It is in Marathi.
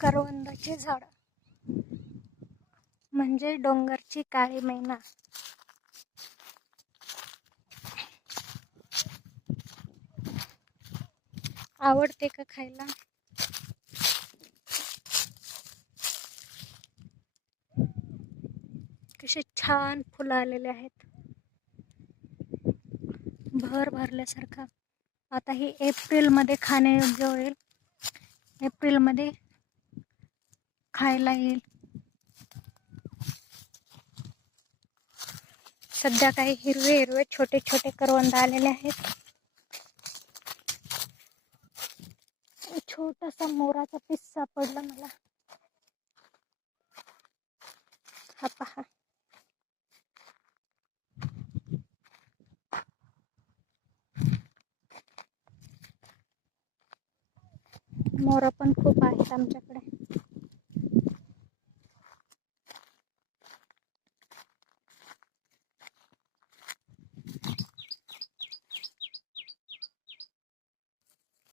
करवंदाचे झाड म्हणजे डोंगरची काळी मैना. आवडते का खायला? कसे छान फुलं आलेले आहेत, भर भरल्यासारखं. आता ही एप्रिल मध्ये खाणे योग्य होईल, एप्रिल मध्ये खायला येईल. सध्या काही हिरवे हिरवे छोटे छोटे करवंद आलेले आहेत. छोटासा मोराचा पीस सापडला मला, हा पहा. मोर पण खूप आहेत आमच्याकडे.